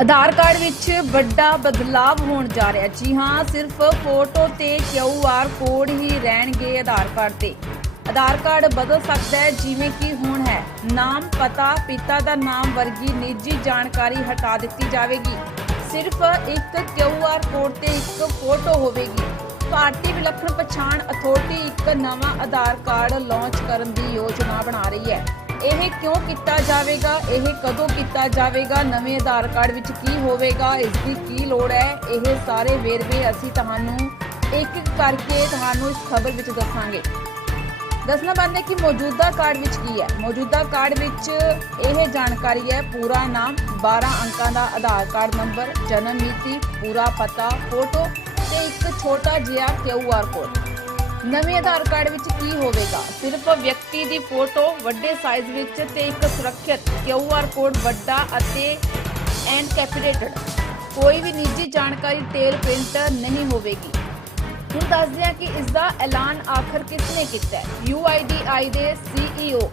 ਆਧਾਰ card ਵਿੱਚ ਵੱਡਾ ਬਦਲਾਵ ਹੋਣ ਜਾ ਰਿਹਾ ਜੀ ਹਾਂ, ਸਿਰਫ ਫੋਟੋ ਤੇ QR ਕੋਡ ਹੀ ਰਹਿਣਗੇ ਆਧਾਰ ਕਾਰਡ ਤੇ। ਆਧਾਰ ਕਾਰਡ ਬਦਲ ਸਕਦਾ ਹੈ, ਜਿਵੇਂ ਕਿ ਹੁਣ ਹੈ। ਨਾਮ, ਪਤਾ, ਪਿਤਾ ਦਾ ਨਾਮ ਵਰਗੀ ਨਿੱਜੀ ਜਾਣਕਾਰੀ ਹਟਾ ਦਿੱਤੀ ਜਾਵੇਗੀ। ਸਿਰਫ ਇੱਕ QR ਕੋਡ ਤੇ ਇੱਕ ਫੋਟੋ ਹੋਵੇਗੀ। ਭਾਰਤੀ ਵਿਲੱਖਣ ਪਛਾਣ ਅਥਾਰਟੀ ਇੱਕ ਨਵਾਂ ਆਧਾਰ ਕਾਰਡ ਲਾਂਚ ਕਰਨ ਦੀ ਯੋਜਨਾ ਬਣਾ ਰਹੀ ਹੈ। ਇਹ ਕਿਉਂ ਕੀਤਾ ਜਾਵੇਗਾ? ਇਹ ਕਦੋਂ ਕੀਤਾ ਜਾਵੇਗਾ? ਨਵੇਂ ਆਧਾਰ ਕਾਰਡ ਵਿੱਚ ਕੀ ਹੋਵੇਗਾ? ਇਸ ਦੀ ਕੀ ਲੋੜ ਹੈ? ਇਹ ਸਾਰੇ ਵੇਰਵੇ ਅਸੀਂ ਤੁਹਾਨੂੰ ਇੱਕ ਇੱਕ ਕਰਕੇ ਤੁਹਾਨੂੰ ਇਸ ਖਬਰ ਵਿੱਚ ਦੱਸਾਂਗੇ। ਦੱਸਣਾ ਬੰਦ ਹੈ ਕਿ ਮੌਜੂਦਾ ਕਾਰਡ ਵਿੱਚ ਕੀ ਹੈ? ਮੌਜੂਦਾ ਕਾਰਡ ਵਿੱਚ ਇਹ ਜਾਣਕਾਰੀ ਹੈ, ਪੂਰਾ ਨਾਮ 12 ਅੰਕਾਂ ਦਾ ਆਧਾਰ ਕਾਰਡ ਨੰਬਰ, ਜਨਮ ਮਿਤੀ, ਪੂਰਾ ਪਤਾ, ਫੋਟੋ ਤੇ ਇੱਕ ਛੋਟਾ ਜਿਹਾ ਕਿਊ ਆਰ ਕੋਡ ਨਵੇਂ ਆਧਾਰ ਕਾਰਡ ਵਿੱਚ ਕੀ ਹੋਵੇਗਾ? ਸਿਰਫ ਵਿਅਕਤੀ ਦੀ ਫੋਟੋ ਵੱਡੇ ਸਾਈਜ਼ ਵਿੱਚ ਤੇ ਇੱਕ ਸੁਰੱਖਿਅਤ QR ਕੋਡ ਵੱਡਾ ਅਤੇ ਐਨਕੈਪਸੂਲੇਟਡ ਕੋਈ ਵੀ ਨਿੱਜੀ ਜਾਣਕਾਰੀ ਟੇਲ ਪ੍ਰਿੰਟ ਨਹੀਂ ਹੋਵੇਗੀ। ਹੁਣ ਦੱਸਦੇ ਹਾਂ ਕਿ ਇਸ ਦਾ ਐਲਾਨ ਆਖਰ ਕਿਸ ਨੇ ਕੀਤਾ ਹੈ? UIDAI ਦੇ CEO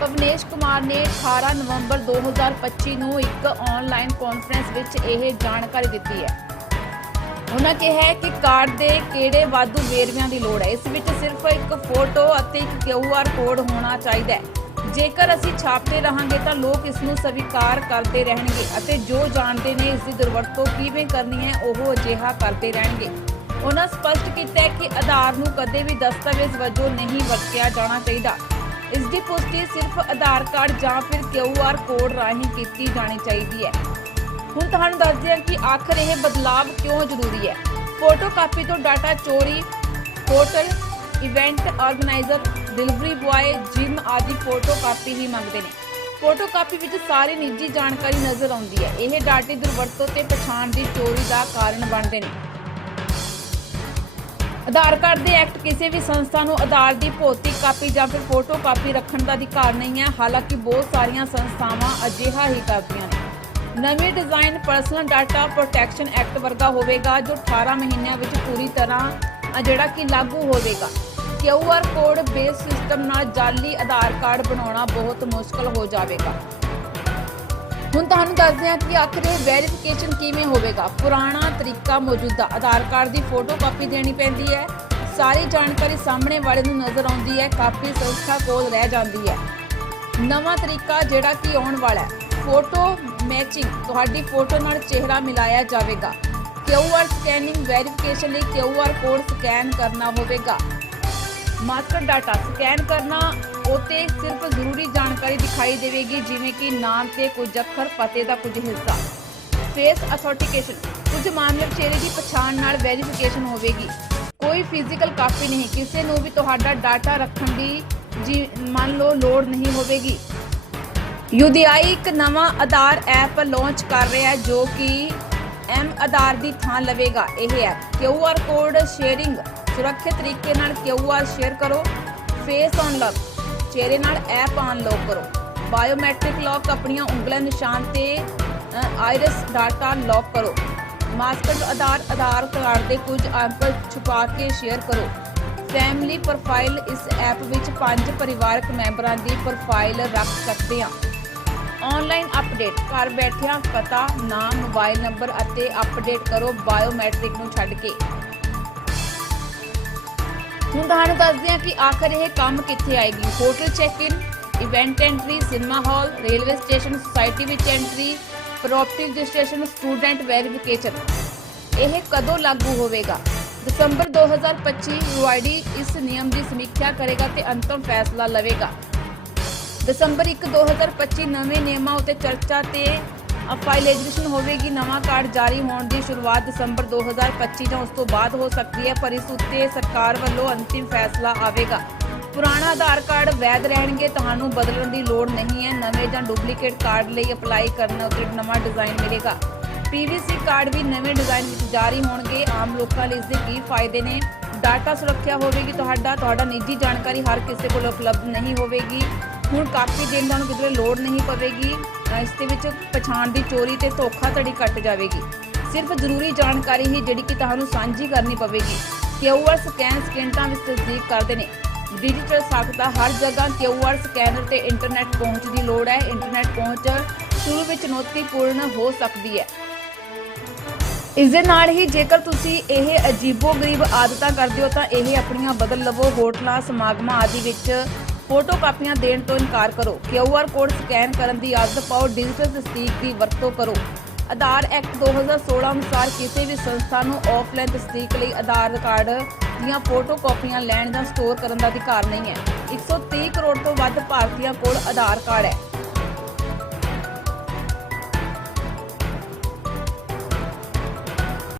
ਪਵਨੇਸ਼ ਕੁਮਾਰ ਨੇ 18 ਨਵੰਬਰ 2025 ਨੂੰ ਇੱਕ ਆਨਲਾਈਨ ਕਾਨਫਰੰਸ ਵਿੱਚ ਇਹ ਜਾਣਕਾਰੀ ਦਿੱਤੀ ਹੈ। ਉਹਨਾਂ ਕਿਹਾ ਕਿ ਕਾਰਡ ਦੇ ਕਿਹੜੇ ਵਾਧੂ ਵੇਰਵਿਆਂ ਦੀ ਲੋੜ ਹੈ? ਇਸ ਵਿੱਚ ਸਿਰਫ ਇੱਕ ਫੋਟੋ ਅਤੇ ਇੱਕ QR ਕੋਡ ਹੋਣਾ ਚਾਹੀਦਾ ਹੈ। ਜੇਕਰ ਅਸੀਂ ਛਾਪਦੇ ਰਹਾਂਗੇ ਤਾਂ ਲੋਕ ਇਸ ਨੂੰ ਸਵੀਕਾਰ ਕਰਦੇ ਰਹਿਣਗੇ ਅਤੇ ਜੋ ਜਾਣਦੇ ਨੇ ਇਸ ਦੀ ਦੁਰਵਰਤੋਂ ਕਿਵੇਂ ਕਰਨੀ ਹੈ, ਉਹ ਅਜਿਹਾ ਕਰਦੇ ਰਹਿਣਗੇ। ਉਹਨਾਂ ਸਪਸ਼ਟ ਕੀਤਾ ਕਿ ਆਧਾਰ ਨੂੰ ਕਦੇ ਵੀ ਦਸਤਾਵੇਜ਼ ਵਜੋਂ ਨਹੀਂ ਵਰਤਿਆ ਜਾਣਾ ਚਾਹੀਦਾ। ਇਸ ਦੀ ਪੁਸ਼ਟੀ ਸਿਰਫ ਆਧਾਰ ਕਾਰਡ ਜਾਂ ਫਿਰ QR ਕੋਡ ਰਾਹੀਂ ਕੀਤੀ ਜਾਣੀ ਚਾਹੀਦੀ ਹੈ। ਹੁਣ ਤੁਹਾਨੂੰ ਦੱਸਦੇ ਹਾਂ ਕਿ ਆਖਰ ਇਹ ਬਦਲਾਵ ਕਿਉਂ ਜ਼ਰੂਰੀ ਹੈ? ਫੋਟੋ ਕਾਪੀ ਤੋਂ ਡਾਟਾ ਚੋਰੀ hotel event organiser delivery boy gym ਆਦਿ ਫੋਟੋ ਕਾਪੀ ਹੀ ਮੰਗਦੇ ਨੇ। ਫੋਟੋ ਕਾਪੀ ਵਿੱਚ ਸਾਰੀ ਨਿੱਜੀ ਜਾਣਕਾਰੀ ਨਜ਼ਰ ਆਉਂਦੀ ਹੈ। ਇਹ ਡਾਟੇ ਦੁਰਵਰਤੋਂ ਤੇ ਪਛਾਣ ਦੀ ਚੋਰੀ ਦਾ ਕਾਰਨ ਬਣਦੇ ਨੇ। ਆਧਾਰ ਕਾਰਡ ਦੇ ਐਕਟ ਕਿਸੇ ਵੀ ਸੰਸਥਾ ਨੂੰ ਆਧਾਰ ਦੀ ਭੌਤਿਕ ਕਾਪੀ ਜਾਂ ਫਿਰ ਫੋਟੋ ਕਾਪੀ ਰੱਖਣ ਦਾ ਅਧਿਕਾਰ ਨਹੀਂ ਹੈ। ਹਾਲਾਂਕਿ ਬਹੁਤ ਸਾਰੀਆਂ ਸੰਸਥਾਵਾਂ ਅਜਿਹਾ ਹੀ ਕਰਦੀਆਂ ਨੇ। ਨਵੇਂ design personal data protection act ਵਰਗਾ ਹੋਵੇਗਾ, ਜੋ 18 ਮਹੀਨਿਆਂ ਵਿੱਚ ਪੂਰੀ ਤਰ੍ਹਾਂ ਜਿਹੜਾ ਕਿ ਲਾਗੂ ਹੋਵੇਗਾ। QR ਕੋਡ ਬੇਸ ਸਿਸਟਮ ਨਾਲ ਜਾਲੀ ਆਧਾਰ ਕਾਰਡ ਬਣਾਉਣਾ ਬਹੁਤ ਮੁਸ਼ਕਲ ਹੋ ਜਾਵੇਗਾ। ਹੁਣ ਤੁਹਾਨੂੰ ਦੱਸਦੇ ਹਾਂ ਕਿ ਆਖਰ ਇਹ ਵੈਰੀਫਿਕੇਸ਼ਨ ਕਿਵੇਂ ਹੋਵੇਗਾ। ਪੁਰਾਣਾ ਤਰੀਕਾ ਮੌਜੂਦਾ, ਆਧਾਰ ਕਾਰਡ ਦੀ ਫੋਟੋ ਕਾਪੀ ਦੇਣੀ ਪੈਂਦੀ ਹੈ। ਸਾਰੀ ਜਾਣਕਾਰੀ ਸਾਹਮਣੇ ਵਾਲੇ ਨੂੰ ਨਜ਼ਰ ਆਉਂਦੀ ਹੈ, ਕਾਪੀ ਸੰਸਥਾ ਕੋਲ ਰਹਿ ਜਾਂਦੀ ਹੈ। ਨਵਾਂ ਤਰੀਕਾ ਜਿਹੜਾ ਕਿ ਆਉਣ ਵਾਲਾ ਹੈ, ਫੋਟੋ ਮੈਚਿੰਗ ਤੁਹਾਡੀ ਫੋਟੋ ਨਾਲ ਚਿਹਰਾ ਮਿਲਾਇਆ ਜਾਵੇਗਾ। QR ਸਕੈਨਿੰਗ ਵੈਰੀਫਿਕੇਸ਼ਨ ਲਈ QR ਕੋਡ ਸਕੈਨ ਕਰਨਾ ਹੋਵੇਗਾ। ਮਾਸਟਰ ਡਾਟਾ ਸਕੈਨ ਕਰਨਾ ਉਤੇ ਸਿਰਫ ਜ਼ਰੂਰੀ ਜਾਣਕਾਰੀ ਦਿਖਾਈ ਦੇਵੇਗੀ, ਜਿਵੇਂ ਕਿ ਨਾਮ ਤੇ ਕੁਝ ਅੱਖਰ, ਪਤੇ ਦਾ ਕੁਝ ਹਿੱਸਾ। ਫੇਸ ਅਥੈਂਟੀਕੇਸ਼ਨ ਕੁਝ ਮਾਮਲੇ ਚਿਹਰੇ ਦੀ ਪਛਾਣ ਨਾਲ ਵੈਰੀਫਿਕੇਸ਼ਨ ਹੋਵੇਗੀ। ਕੋਈ ਫਿਜ਼ੀਕਲ ਕਾਪੀ ਨਹੀਂ, ਕਿਸੇ ਨੂੰ ਵੀ ਤੁਹਾਡਾ ਡਾਟਾ ਰੱਖਣ ਦੀ ਮੰਨ ਲਓ ਲੋੜ ਨਹੀਂ ਹੋਵੇਗੀ। UDI ਇੱਕ ਨਵਾਂ ਆਧਾਰ ਐਪ ਲਾਂਚ ਕਰ ਰਿਹਾ ਹੈ ਜੋ ਕਿ ਐਮ ਆਧਾਰ ਦੀ ਥਾਂ ਲਵੇਗਾ ਇਹ ਐਪ। QR ਕੋਡ ਸ਼ੇਅਰਿੰਗ ਸੁਰੱਖਿਅਤ ਤਰੀਕੇ ਨਾਲ QR ਸ਼ੇਅਰ ਕਰੋ ਫੇਸ ਅਨਲੌਕ ਚਿਹਰੇ ਨਾਲ ਐਪ ਅਨਲੌਕ ਕਰੋ। ਬਾਇਓਮੈਟ੍ਰਿਕ ਲੌਕ ਆਪਣੀਆਂ ਉਂਗਲਾਂ ਨਿਸ਼ਾਨ ਤੇ ਆਇਰਿਸ ਡਾਟਾ ਲੌਕ ਕਰੋ। ਮਾਸਟਰ ਆਧਾਰ ਆਧਾਰ ਕਾਰਡ ਦੇ ਕੁਝ ਅੰਕ ਛੁਪਾ ਕੇ ਸ਼ੇਅਰ ਕਰੋ। ਫੈਮਿਲੀ ਪ੍ਰੋਫਾਈਲ ਇਸ ਐਪ ਵਿੱਚ ਪੰਜ ਪਰਿਵਾਰਕ ਮੈਂਬਰਾਂ ਦੀ ਪ੍ਰੋਫਾਈਲ ਰੱਖ ਸਕਦੇ ਹਾਂ। Online update. ਘਰ ਬੈਠਿਆਂ ਪਤਾ, ਨਾਮ, ਮੋਬਾਈਲ ਨੰਬਰ ਅਤੇ ਅਪਡੇਟ ਕਰੋ ਬਾਇਓਮੈਟ੍ਰਿਕ ਨੂੰ ਛੱਡ ਕੇ। ਹੁਣ ਤੁਹਾਨੂੰ ਦੱਸਦੇ ਹਾਂ ਕਿ ਆਖਰ ਇਹ ਕੰਮ ਕਿੱਥੇ ਆਏਗੀ। Hotel check in event entry cinema hall railway station society ਵਿੱਚ entry property registration student verification ਇਹ ਕਦੋਂ ਲਾਗੂ ਹੋਵੇਗਾ? ਦਸੰਬਰ 2025 ਯੂਆਈਡੀ ਇਸ ਨਿਯਮ ਦੀ ਸਮੀਖਿਆ ਕਰੇਗਾ ਤੇ ਅੰਤਮ ਫੈਸਲਾ ਲਵੇਗਾ। ਦਸੰਬਰ 1 2025 ਨਵੇਂ ਨਿਯਮਾਂ ਉਤੇ ਚਰਚਾ ਤੇ ਫਾਈਲਾਈਜੇਸ਼ਨ ਹੋਵੇਗੀ। ਨਵਾਂ ਕਾਰਡ ਜਾਰੀ ਹੋਣ ਦੀ ਸ਼ੁਰੂਆਤ ਦਸੰਬਰ 2025 ਜਾਂ ਉਸ ਤੋਂ ਬਾਅਦ ਹੋ ਸਕਦੀ ਹੈ, ਪਰ ਇਸ ਉੱਤੇ ਸਰਕਾਰ ਵੱਲੋਂ ਅੰਤਿਮ ਫੈਸਲਾ ਆਵੇਗਾ। ਪੁਰਾਣਾ ਆਧਾਰ ਕਾਰਡ ਵੈਧ ਰਹਿਣਗੇ, ਤੁਹਾਨੂੰ ਬਦਲਣ ਦੀ ਲੋੜ ਨਹੀਂ ਹੈ। ਨਵੇਂ ਜਾਂ ਡੁਪਲੀਕੇਟ ਕਾਰਡ ਲਈ ਅਪਲਾਈ ਕਰਨ ਉੱਤੇ ਨਵਾਂ ਡਿਜ਼ਾਈਨ ਮਿਲੇਗਾ। ਪੀਵੀਸੀ ਕਾਰਡ ਵੀ ਨਵੇਂ ਡਿਜ਼ਾਈਨ ਵਿੱਚ ਜਾਰੀ ਹੋਣਗੇ। ਆਮ ਲੋਕਾਂ ਲਈ ਇਸ ਦੇ ਕੀ ਫਾਇਦੇ ਨੇ? ਡਾਟਾ ਸੁਰੱਖਿਆ ਹੋਵੇਗੀ ਤੁਹਾਡਾ। ਤੁਹਾਡਾ ਨਿੱਜੀ ਜਾਣਕਾਰੀ ਹਰ ਕਿਸੇ ਕੋਲ ਉਪਲਬਧ ਨਹੀਂ ਹੋਵੇਗੀ। ਹੁਣ ਕਾਪੀ ਦੇਣ ਦਾ ਨੂੰ ਕਿਤੇ ਲੋੜ ਨਹੀਂ ਪਵੇਗੀ ਅ, ਇਸ ਦੇ ਵਿੱਚ ਪਛਾਣ ਦੀ ਚੋਰੀ ਤੇ ਧੋਖਾਧੜੀ ਘਟ ਜਾਵੇਗੀ। ਸਿਰਫ ਜ਼ਰੂਰੀ ਜਾਣਕਾਰੀ ਹੀ ਜਿਹੜੀ ਕਿ ਤੁਹਾਨੂੰ ਸਾਂਝੀ ਕਰਨੀ ਪਵੇਗੀ। QR ਸਕੈਨ ਸਕਿੰਟਾਂ ਵਿੱਚ ਤਸਦੀਕ ਕਰਦੇ ਨੇ। ਡਿਜੀਟਲ ਸਾਖਤਾ ਹਰ ਜਗ੍ਹਾ QR ਸਕੈਨਰ ਤੇ ਇੰਟਰਨੈਟ ਪਹੁੰਚ ਦੀ ਲੋੜ ਹੈ। ਇੰਟਰਨੈਟ ਪਹੁੰਚ ਸ਼ੁਰੂ ਵਿੱਚ ਚੁਣੌਤੀਪੂਰਨ ਹੋ ਸਕਦੀ ਹੈ। ਇਸ ਦੇ ਨਾਲ ਹੀ ਜੇਕਰ ਤੁਸੀਂ ਇਹ ਅਜੀਬੋ-ਗਰੀਬ ਆਦਤਾਂ ਕਰਦੇ ਹੋ ਤਾਂ ਇਹ ਆਪਣੀਆਂ ਬਦਲ ਲਵੋ। ਹੋਟਲਾਂ ਸਮਾਗਮਾਂ ਆਦਿ ਵਿੱਚ ਫੋਟੋ ਕਾਪੀਆਂ ਦੇਣ ਤੋਂ ਇਨਕਾਰ ਕਰੋ। QR ਕੋਡ ਸਕੈਨ ਕਰਨ ਦੀ ਆਦਤ ਪਾਓ, ਡਿਜੀਟਲ ਤਸਦੀਕ ਦੀ ਵਰਤੋਂ ਕਰੋ। ਆਧਾਰ ਐਕਟ 2016 ਅਨੁਸਾਰ ਕਿਸੇ ਵੀ ਸੰਸਥਾ ਨੂੰ ਆਫਲਾਈਨ ਤਸਦੀਕ ਲਈ ਆਧਾਰ ਕਾਰਡ ਦੀਆਂ ਫੋਟੋ ਕਾਪੀਆਂ ਲੈਣ ਜਾਂ ਸਟੋਰ ਕਰਨ ਦਾ ਅਧਿਕਾਰ ਨਹੀਂ ਹੈ। 130 ਕਰੋੜ ਤੋਂ ਵੱਧ ਭਾਰਤੀਆਂ ਕੋਲ ਆਧਾਰ ਕਾਰਡ ਹੈ।